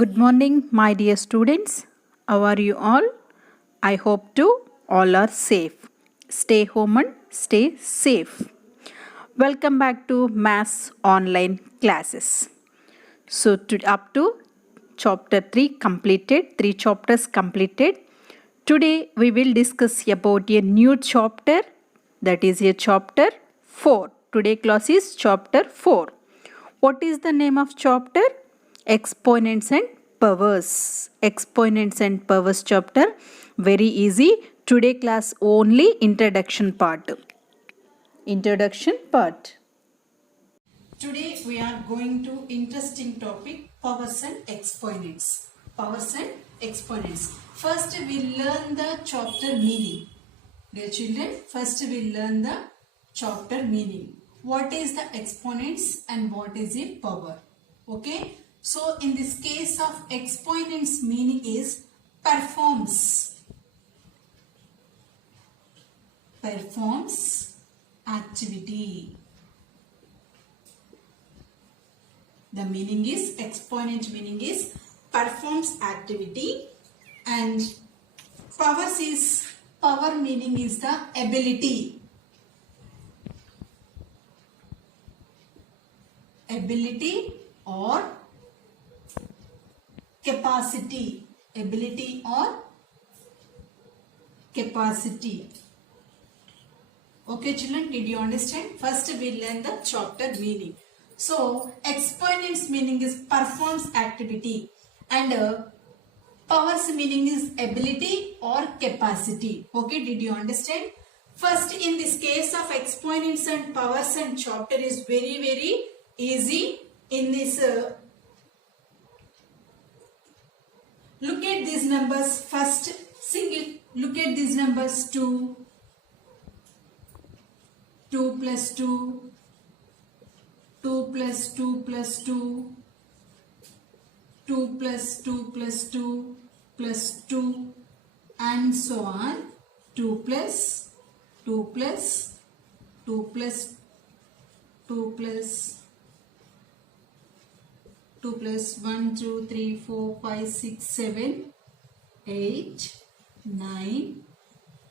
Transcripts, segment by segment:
Good morning, my dear students. How are you all? I hope to all are safe. Stay home and stay safe. Welcome back to Maths online classes. Up to chapter 3 completed, 3 chapters completed. Today we will discuss about a new chapter, that is a chapter 4. Today class is chapter 4. What is the name of chapter? Exponents and powers. Exponents and powers chapter. Very easy. Today class only introduction part. Introduction part. Today we are going to interesting topic, powers and exponents. Powers and exponents. First we learn the chapter meaning. Dear children, first we learn the chapter meaning. What is the exponents and what is a power? Okay. So in this case of exponents, meaning is performs. Performs activity. The meaning is, exponent meaning is performs activity, and powers is, power meaning is the ability. Ability or capacity. Ability or capacity. Okay children, did you understand? First we learn the chapter meaning. So exponents meaning is performs activity, and powers meaning is ability or capacity. Okay, did you understand? First, in this case of exponents and powers and chapter is very easy. In this look at these numbers. First single, look at these numbers. 2 plus 2, 2 plus 2 plus 2, 2 plus 2 plus 2 plus 2, and so on. 2 plus 2 plus 2 plus 2 plus 2 plus 1, 2, 3, 4, 5, 6, 7, 8, 9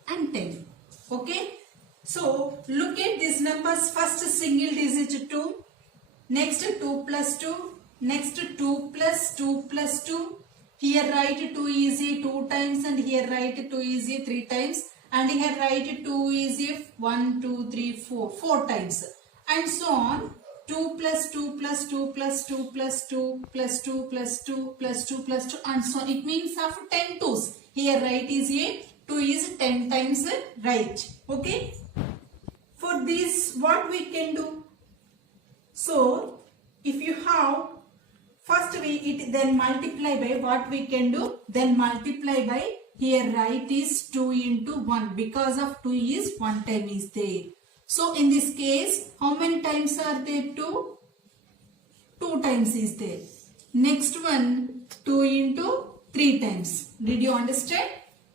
and 10. Okay. So look at these numbers. First single digit 2. Next 2 plus 2. Next 2 plus 2 plus 2. Here write 2 easy 2 times, and here write 2 easy 3 times, and here write 2 easy 1, 2, 3, 4 times, and so on. 2 plus 2 plus 2 plus 2 plus 2 plus 2 plus 2 plus 2 plus 2 and so on. It means of 10 twos. Here right is a 2 is 10 times right. Okay. For this what we can do? So if you have first we it then multiply by, what we can do? Then multiply by, here right is 2 into 1, because of 2 is 1 time is there. So in this case, how many times are there? 2? 2 times is there. Next one, 2 into 3 times. Did you understand?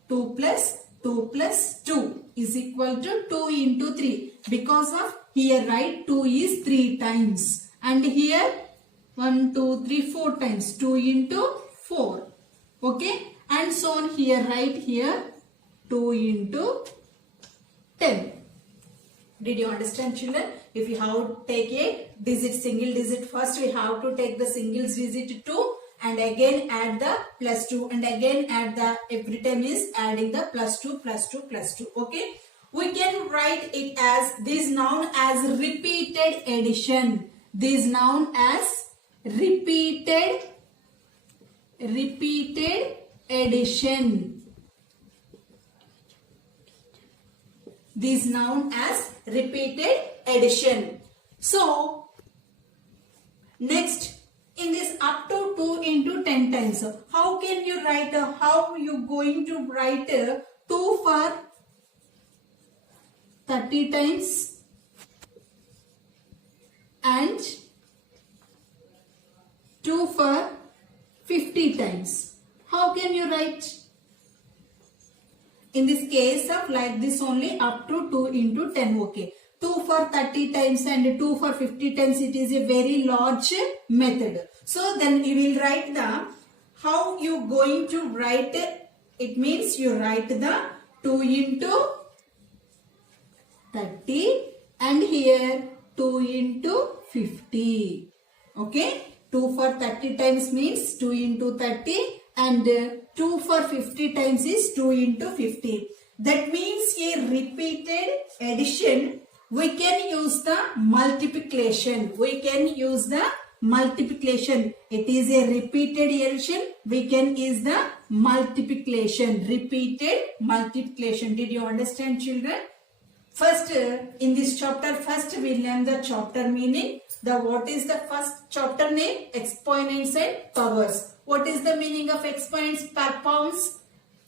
2 plus 2 plus 2 is equal to 2 into 3. Because of here right 2 is 3 times. And here 1, 2, 3, 4 times. 2 into 4. Okay. And so on. Here right here 2 into 10. Did you understand children? If you have to take a digit, single digit, first we have to take the single digit 2 and again add the plus 2 and again add the, every time is adding the plus 2 plus 2 plus 2. Okay. We can write it as this noun as repeated addition. This noun as repeated addition. This noun as repeated addition. So next, in this up to 2 into 10 times, how can you write, how you going to write 2 for 30 times and 2 for 50 times? How can you write? In this case of like this only, up to 2 into 10. Okay. 2 for 30 times and 2 for 50 times, it is a very large method. So then you will write the how you going to write it means you write the 2 into 30 and here 2 into 50. Okay, 2 for 30 times means 2 into 30 and 2 for 50 times is 2 into 50. That means a repeated addition, we can use the multiplication. We can use the multiplication. It is a repeated addition. We can use the multiplication. Repeated multiplication. Did you understand, children? First, in this chapter, first we learn the chapter meaning. What is the first chapter name? Exponents and powers. What is the meaning of exponents?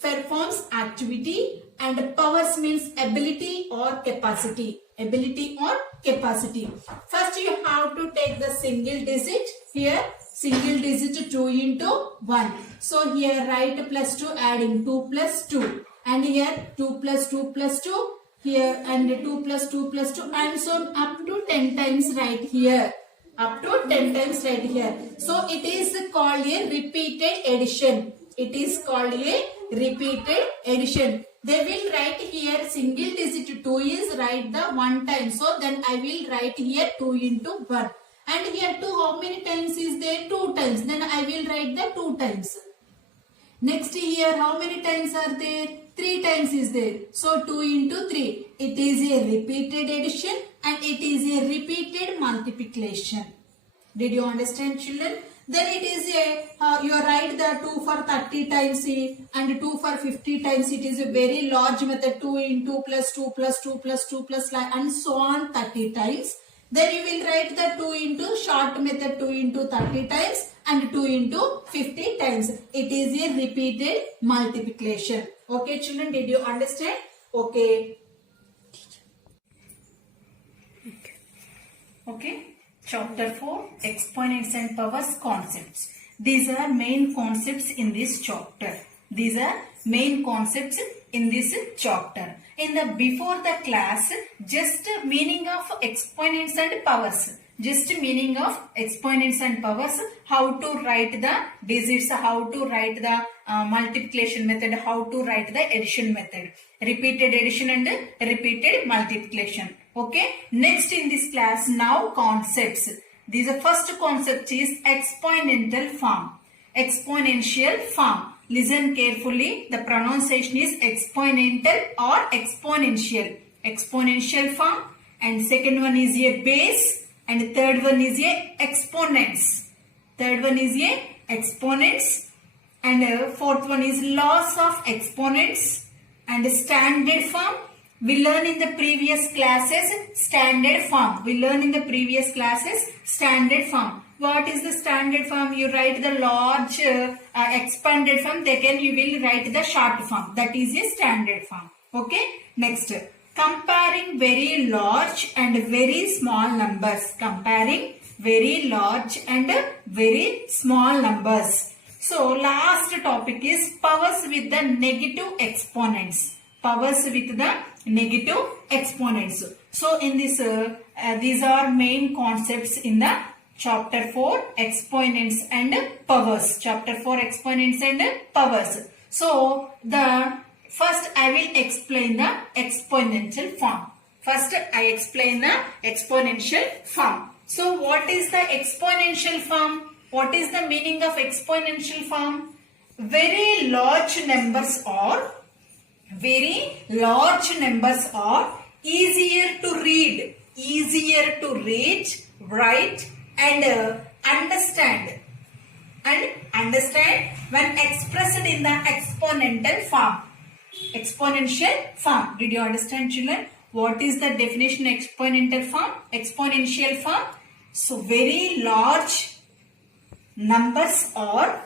Performs activity, and powers means ability or capacity. Ability or capacity. First you have to take the single digit. Here single digit 2 into 1. So here write plus 2 adding 2 plus 2. And here 2 plus 2 plus 2. Here and 2 plus 2 plus 2 and so on up to 10 times right here. Up to 10 times right here. So it is called a repeated addition. It is called a repeated addition. They will write here single digit 2 is write the 1 time. So then I will write here 2 into 1. And here 2 how many times is there? 2 times. Then I will write the 2 times. Next here how many times are there? 3 times is there. So 2 into 3. It is a repeated addition and it is a repeated multiplication. Did you understand, children? Then it is a, you write the 2 for 30 times and 2 for 50 times. It is a very large method. 2 into plus 2 plus 2 plus 2 plus and so on 30 times. Then you will write the 2 into short method 2 into 30 times and 2 into 50 times. It is a repeated multiplication. Okay, children, did you understand? Okay. Okay. Chapter 4, Exponents and Powers Concepts. These are main concepts in this chapter. These are main concepts in this chapter. In the before the class, just meaning of exponents and powers. Just meaning of exponents and powers, how to write the digits, how to write the multiplication method, how to write the addition method. Repeated addition and repeated multiplication. Okay. Next in this class, now concepts. This first concept is exponential form. Exponential form. Listen carefully. The pronunciation is exponential or exponential. Exponential form. And second one is a base. And third one is a exponents. Third one is a exponents. And fourth one is laws of exponents. And standard form. We learn in the previous classes standard form. We learn in the previous classes standard form. What is the standard form? You write the large expanded form. Then you will write the short form. That is a standard form. Okay. Next. Comparing very large and very small numbers. Comparing very large and very small numbers. So last topic is powers with the negative exponents. Powers with the negative exponents. So in this, these are main concepts in the chapter 4, exponents and powers. Chapter 4, exponents and powers. So the first I will explain the exponential form. First I explain the exponential form. So what is the exponential form? What is the meaning of exponential form? Very large numbers are easier to read, write and understand when expressed in the exponential form. Exponential form. Did you understand, children? What is the definition of exponential form? Exponential form. So very large numbers are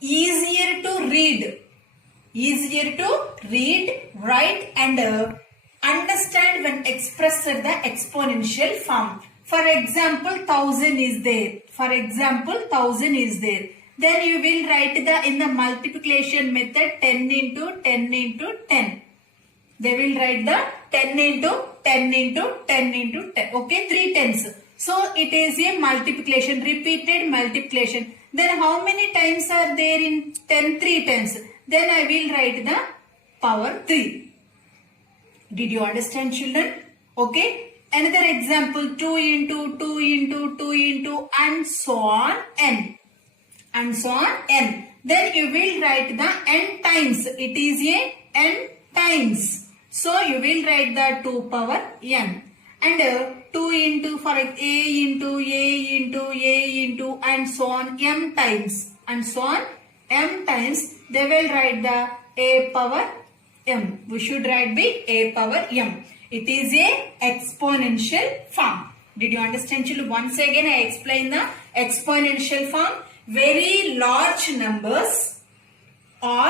easier to read, write and understand when expressed the exponential form. For example, 1000 is there. Then you will write in the multiplication method 10 into 10 into 10. They will write the 10 into 10 into 10 into 10. Okay, 3 tens. So it is a multiplication, repeated multiplication. Then how many times are there in 10? 3 times. Then I will write the power 3. Did you understand, children? Okay. Another example, 2 into 2 into 2 into and so on n. And so on n. Then you will write the n times. It is a n times. So you will write the 2 power n. And 2 into for a into a into a into and so on m times. And so on m times. They will write the a power m. We should write the a power m. It is a exponential form. Did you understand, children? Once again I explain the exponential form. Very large numbers are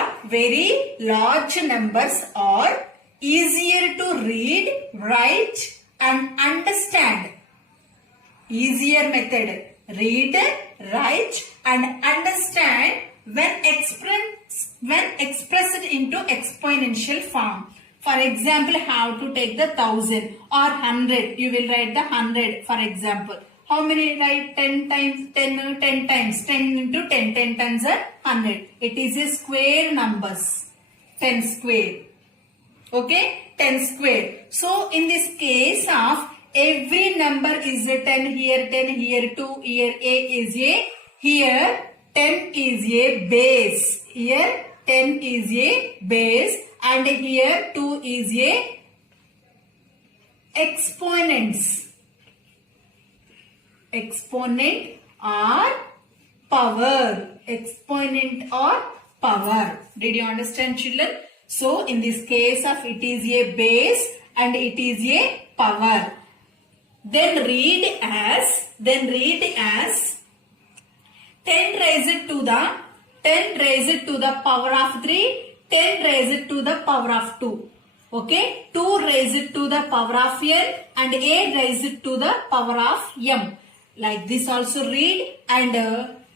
easier to read, write and understand. Easier method. Read, write and understand when expressed into exponential form. For example, how to take the 1000 or 100. You will write the 100 for example. How many write 10 times 10 10 times 10 into 10 10 times are 100. It is a square numbers. 10 square. Okay, 10 square. So in this case of every number is a 10 here 10 here 2 here a is a here 10 is a base. Here 10 is a base and here 2 is a exponents. Exponent or power. Exponent or power. Did you understand, children? So in this case of it is a base and it is a power. Then read as 10 raised to the power of 3, 10 raised to the power of 2. Okay, 2 raised to the power of n and a raised to the power of m. Like this also read, and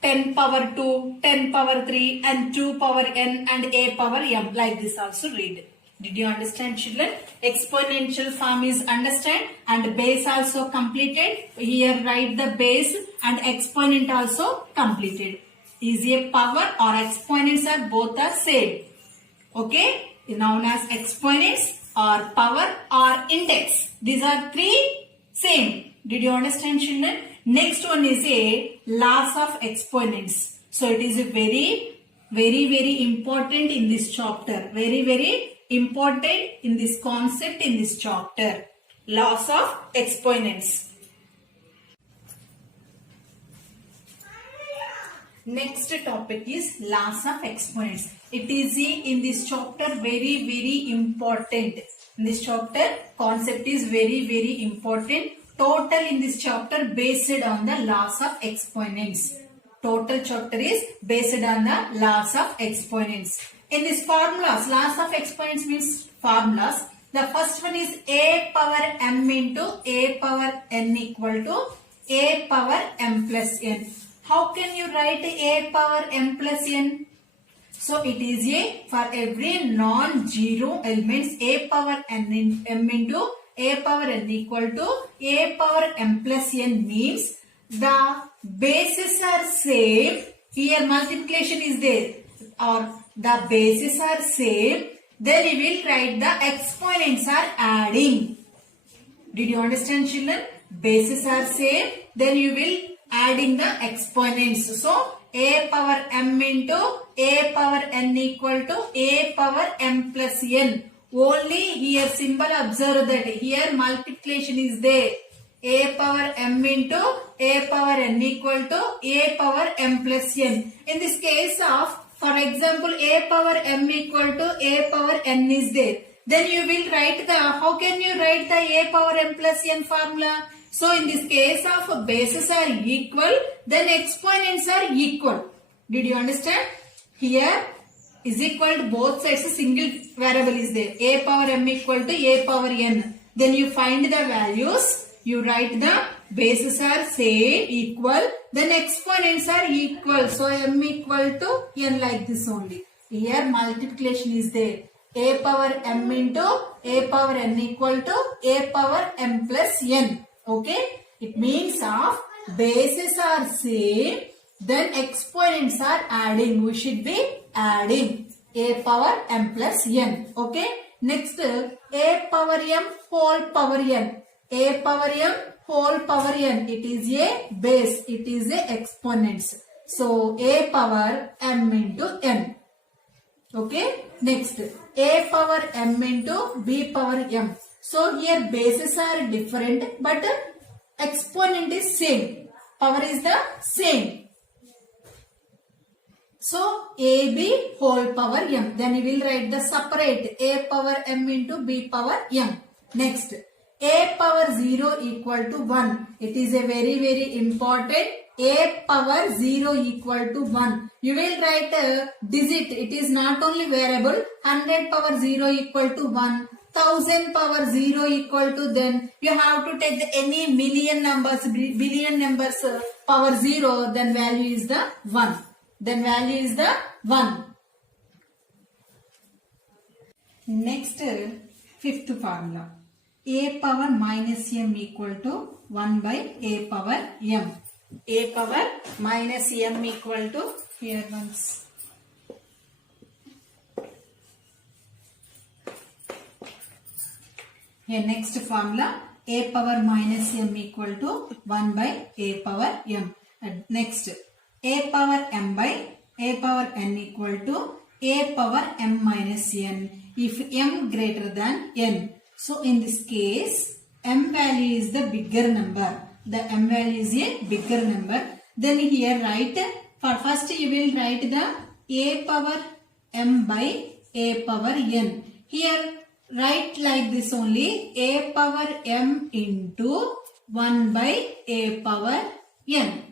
10 power 2, 10 power 3 and 2 power n and a power m. Like this also read. Did you understand, children? Exponential form is understand and base also completed. Here write the base and exponent also completed. Is a power or exponents are both are same. Okay, known as exponents or power or index. These are three same. Did you understand, children? Next one is a laws of exponents. So it is a very important in this chapter. Very important in this concept in this chapter. Laws of exponents. Next topic is laws of exponents. It is in this chapter very important. In this chapter concept is very important. Total in this chapter based on the laws of exponents. Total chapter is based on the laws of exponents. In this formulas, laws of exponents means formulas. The first one is a power m into a power n equal to a power m plus n. How can you write a power m plus n? So it is a for every non-zero elements a power m into a power n equal to a power m plus n means the bases are same. Here multiplication is there or the bases are same. Then you will write the exponents are adding. Did you understand, children? Bases are same. Then you will adding the exponents. So a power m into a power n equal to a power m plus n. Only here symbol observe that here multiplication is there. A power m into a power n equal to a power m plus n. In this case of, for example, a power m equal to a power n is there. Then you will write the, how can you write the a power m plus n formula? So in this case of bases are equal, then exponents are equal. Did you understand? Here is equal to both sides, a single variable is there. A power m equal to a power n. Then you find the values. You write the bases are same, equal. Then exponents are equal. So m equal to n like this only. Here multiplication is there. A power m into a power n equal to a power m plus n. Okay. It means of bases are same, then exponents are adding. We should be adding a power m plus n. Okay. Next, a power m whole power n. A power m whole power n. It is a base. It is a exponents. So a power m into n. Okay. Next, a power m into b power m. So here bases are different, but exponent is same. Power is the same. So ab whole power m. Then we will write the separate a power m into b power m. Next, a power 0 equal to 1. It is a very important. A power 0 equal to 1. You will write a digit. It is not only variable. 100 power 0 equal to 1. 1000 power 0 equal to, then you have to take any million numbers, billion numbers power 0, then value is the 1. Then value is the 1. Next, fifth formula. A power minus m equal to 1 by a power m. A power minus m equal to, here once. Here next formula, a power minus m equal to 1 by a power m. Next, a power m by a power n equal to a power m minus n if m greater than n. So in this case, m value is the bigger number. The m value is a bigger number. Then here write, for first you will write the a power m by a power n. Here write like this only, a power m into 1 by a power n.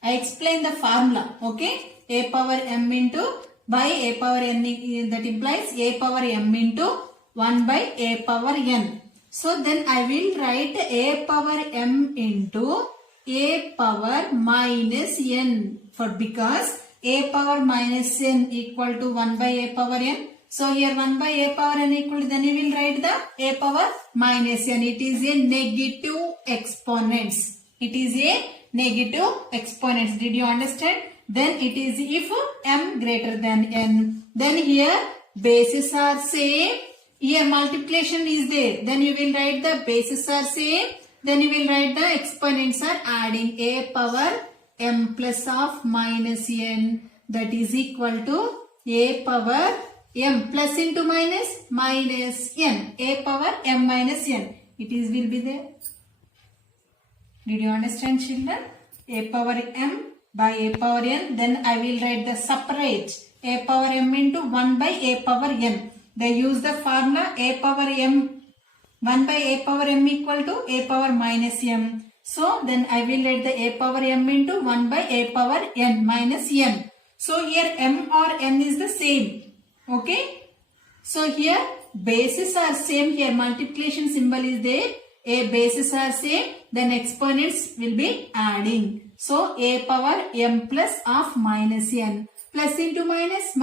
I explain the formula. Okay. A power m into by a power n, that implies a power m into 1 by a power n. So then I will write a power m into a power minus n, for because a power minus n equal to 1 by a power n. So here 1 by a power n equal to, then you will write the a power minus n. It is a negative exponents. It is a negative exponents. Did you understand? Then it is if m greater than n. Then here bases are same. Here multiplication is there. Then you will write the bases are same. Then you will write the exponents are adding. A power m plus of minus n, that is equal to a power m plus into minus n. A power m minus n. It is will be there. Did you understand, children? A power m by a power n. Then I will write the separate a power m into 1 by a power n. They use the formula a power m 1 by a power m equal to a power minus m. So then I will write the a power m into 1 by a power n minus n. So here m or n is the same. Okay. So here bases are same. Here multiplication symbol is there. A bases are same. Then exponents will be adding. So a power m plus of minus n. Plus into minus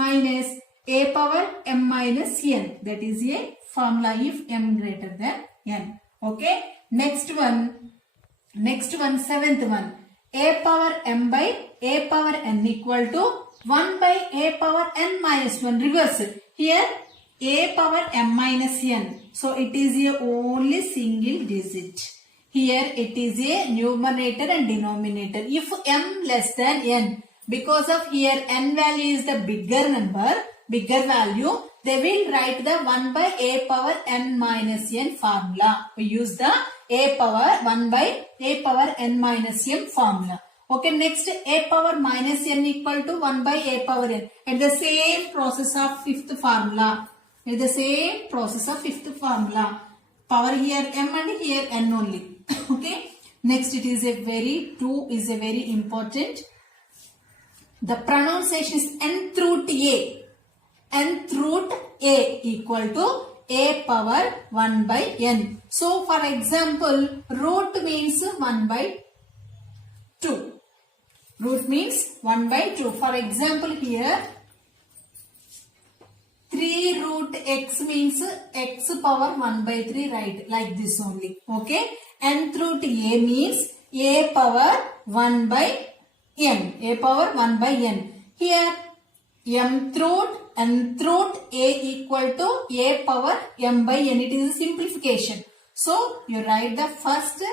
a power m minus n. That is a formula if m greater than n. Okay. Next one, seventh one. A power m by a power n equal to 1 by a power n minus 1. Reverse. Here a power m minus n. So it is a only single digit. Here it is a numerator and denominator. If m less than n, because of here n value is the bigger number, bigger value, they will write the 1 by a power n minus n formula. We use the a power 1 by a power n minus n formula. Okay, next a power minus n equal to 1 by a power n. At the same process of fifth formula. At the same process of fifth formula. Power here m and here n only. Okay. Next it is a very important. The pronunciation is nth root a. Nth root a equal to a power 1 by n. So for example, root means 1 by 2. Root means 1 by 2. For example, here 3 root x means x power 1 by 3, right? Like this only. Okay. nth root a means a power 1 by n. A power 1 by n. Here mth root, nth root a equal to a power m by n. It is a simplification. So you write the first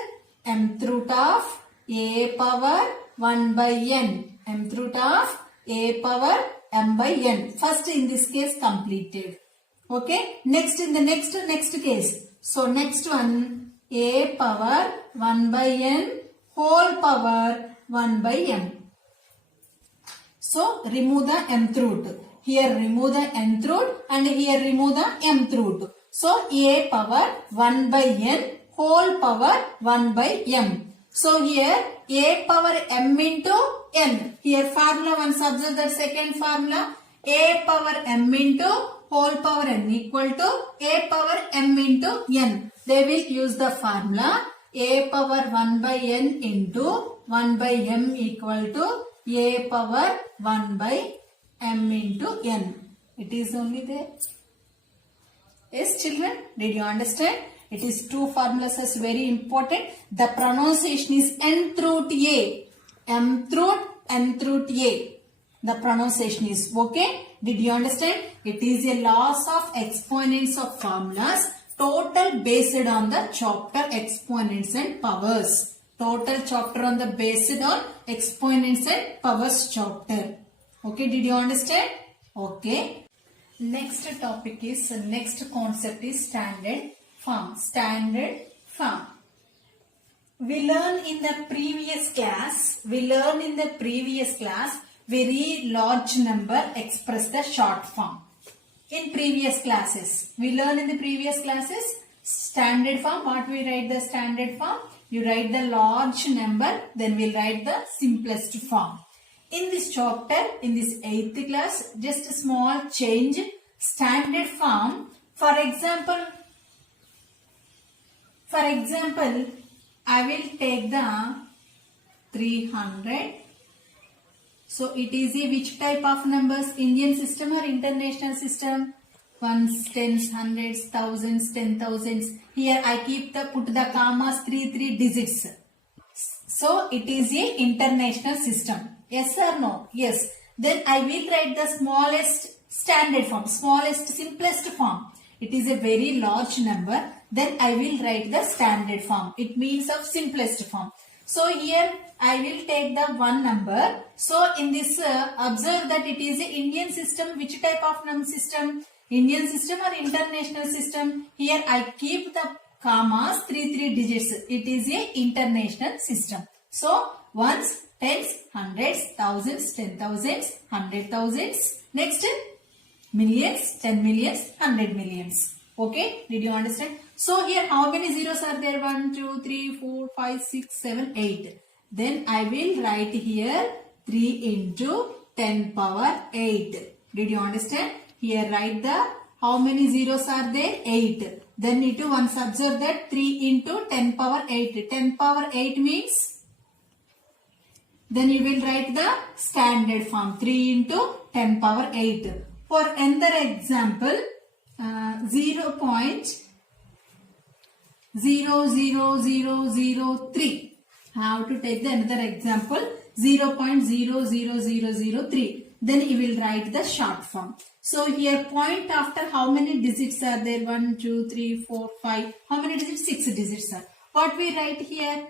mth root of a power 1 by n. Mth root of a power m by n. First in this case completed. Okay. Next in the next case. So next one a power 1 by n whole power 1 by m. So remove the mth root. Here remove the nth root and here remove the mth root. So a power 1 by n whole power 1 by m. So here a power m into n. Here formula once observe that second formula. A power m into whole power n equal to a power m into n. They will use the formula a power 1 by n into 1 by m equal to a power 1 by m into n. It is only there. Yes, children, did you understand? It is two formulas is very important. The pronunciation is nth root a. Mth root, nth root a. The pronunciation is okay. Did you understand? It is a loss of exponents of formulas. Total based on the chapter exponents and powers. Total chapter on the based on exponents and powers chapter. Okay, did you understand? Okay. Next topic is, next concept is standard form. Standard form. We learn in the previous class, very large number express the short form. In previous classes, we learn in the previous classes standard form. What we write the standard form? You write the large number, then we'll write the simplest form. In this chapter, in this 8th class, just a small change. Standard form. For example, I will take the 300. So it is a which type of numbers? Indian system or international system? Ones, tens, hundreds, thousands, 10,000s. Here I put the commas 3 digits. So it is a international system. Yes or no? Yes. Then I will write the smallest standard form, smallest simplest form. It is a very large number. Then I will write the standard form. It means of simplest form. So here I will take the one number. So in this observe that it is a Indian system. Which type of number system? Indian system or international system? Here I keep the commas 3 digits. It is a international system. So ones, tens, hundreds, thousands, 10,000s, 100,000s. Next millions, 10 millions, 100 millions. Okay, did you understand? So here how many zeros are there? 1, 2, 3, 4, 5, 6, 7, 8. Then I will write here 3 into 10 power 8. Did you understand? Here write the how many zeros are there? 8. Then need to once observe that 3 into 10 power 8. 10 power 8 means, then you will write the standard form 3 into 10 power 8. For another example, 0.00003. How to take the another example? 0.00003. Then you will write the short form. So here point after how many digits are there? 1, 2, 3, 4, 5. How many digits? 6 digits are. What we write here?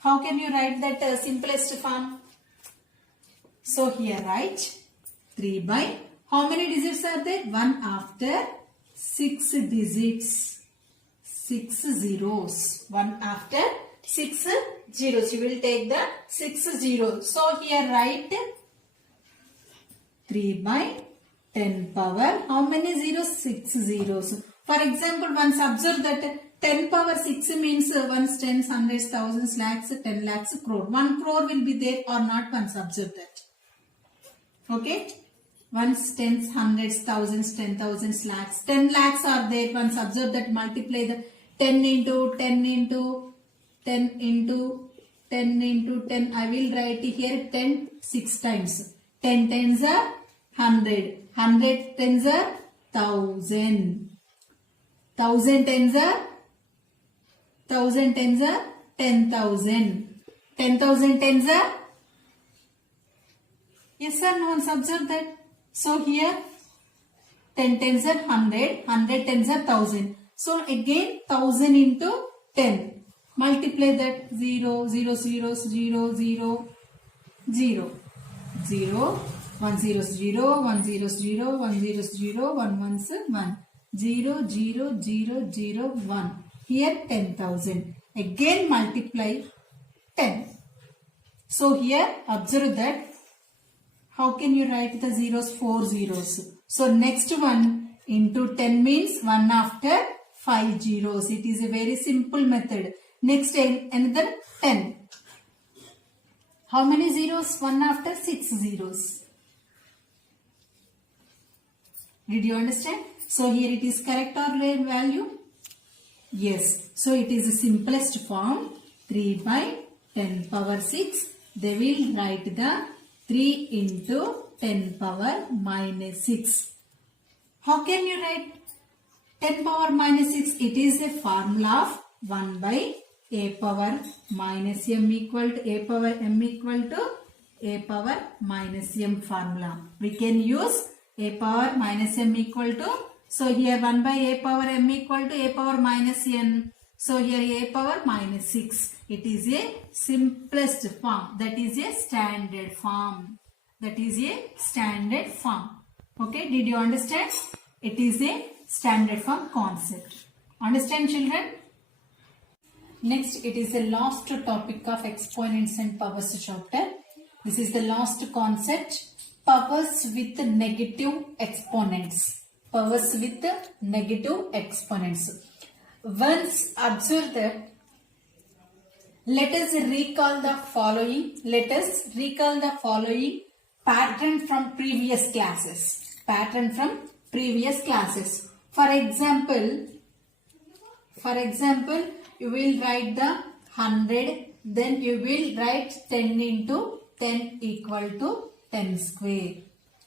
How can you write that simplest form? So here write 3 by, how many digits are there? 1 after 6 digits. 6 zeros. 1 after 6 zeros. You will take the 6 zeros. So here write 3 by 10 power. How many zeros? 6 zeros. For example, once observe that 10 power 6 means ones, tens, hundreds, thousands, lakhs, 10 lakhs, crore. 1 crore will be there or not, once observe that. Okay. Ones, tens, hundreds, thousands, 10,000s, lakhs. 10 lakhs are there. Once observe that, multiply the 10 into 10 into 10 into 10 into 10. I will write here 10 6 times. 10 tens are 100. 100 tens are 1000. 1000 tens are 10,000. 10,000 tens are, yes sir, no one's observed that. So here 10 tens are 100, 100 tens are 1000. So again 1000 into 10. Multiply that 0, 0, 0, 0, 0, 0, 0, 1 0 0, 1 0 0, 1 0 0, 1 1 1, 0, 0, 0, 0, 1. Here 10,000. Again multiply 10. So here observe that how can you write the zeros? 4 zeros. So next one into 10 means 1 after 5 zeros. It is a very simple method. Next another 10. How many zeros? 1 after 6 zeros. Did you understand? So here it is correct or value? Yes. So it is the simplest form. 3 by 10 power 6. They will write the 3 into 10 power minus 6. How can you write 10 power minus 6? It is a formula of 1 by a power minus m equal to a power m equal to a power minus m formula. We can use a power minus m equal to, so here 1 by a power m equal to a power minus n. So here a power minus 6. It is a simplest form. That is a standard form. That is a standard form. Okay, did you understand? It is a standard form concept. Understand, children? Next, it is the last topic of exponents and powers chapter. This is the last concept. Powers with negative exponents. Powers with negative exponents. Once observe that, let us recall the following. Let us recall the following pattern from previous classes. Pattern from previous classes. For example, you will write the 100, then you will write 10 into 10 equal to 10 square.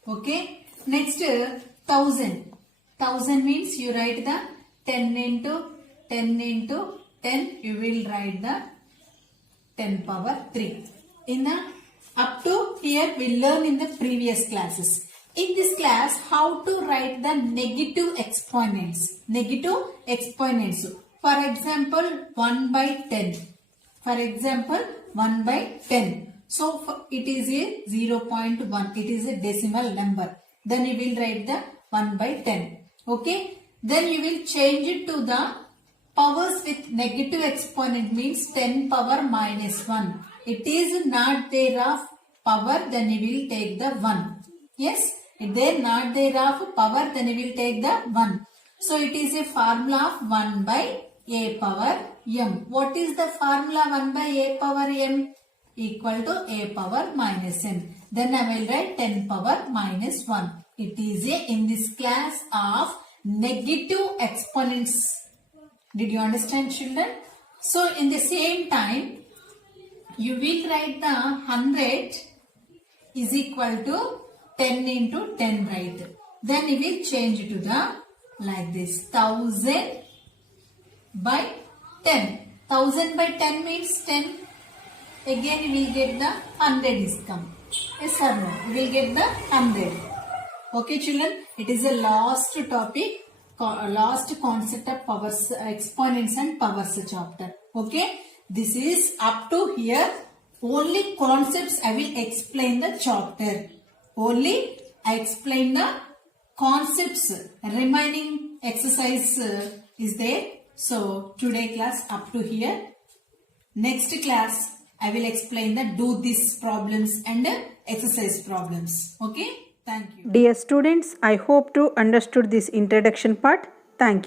Okay. Next, 1000. 1000 means you write the 10 into 10 into 10, you will write the 10 power 3. In the up to here we learn in the previous classes. In this class, how to write the negative exponents. Negative exponents. For example, 1 by 10. For example, 1 by 10. So it is a 0.1. It is a decimal number. Then you will write the 1 by 10. Okay. Then you will change it to the powers with negative exponent, means 10 power minus 1. It is not there of power, then you will take the 1. Yes. If they are not there of power, then you will take the 1. So it is a formula of 1 by a power m. What is the formula 1 by a power m? Equal to a power minus n. Then I will write 10 power minus 1. It is a in this class of negative exponents. Did you understand, children? So in the same time, you will write the 100 is equal to 10 into 10, right? Then you will change it to the like this 1000 by 10. 1000 by 10 means 10. Again you will get the 100 is come. Yes or no? You will get the 100. Okay, children. It is a last topic, last concept of powers, exponents and powers chapter. Okay. This is up to here. Only concepts I will explain the chapter. Only I explain the concepts. Remaining exercise is there. So today class up to here. Next class I will explain the do this problems and exercise problems. Okay. Thank you. Dear students, I hope to understood this introduction part. Thank you.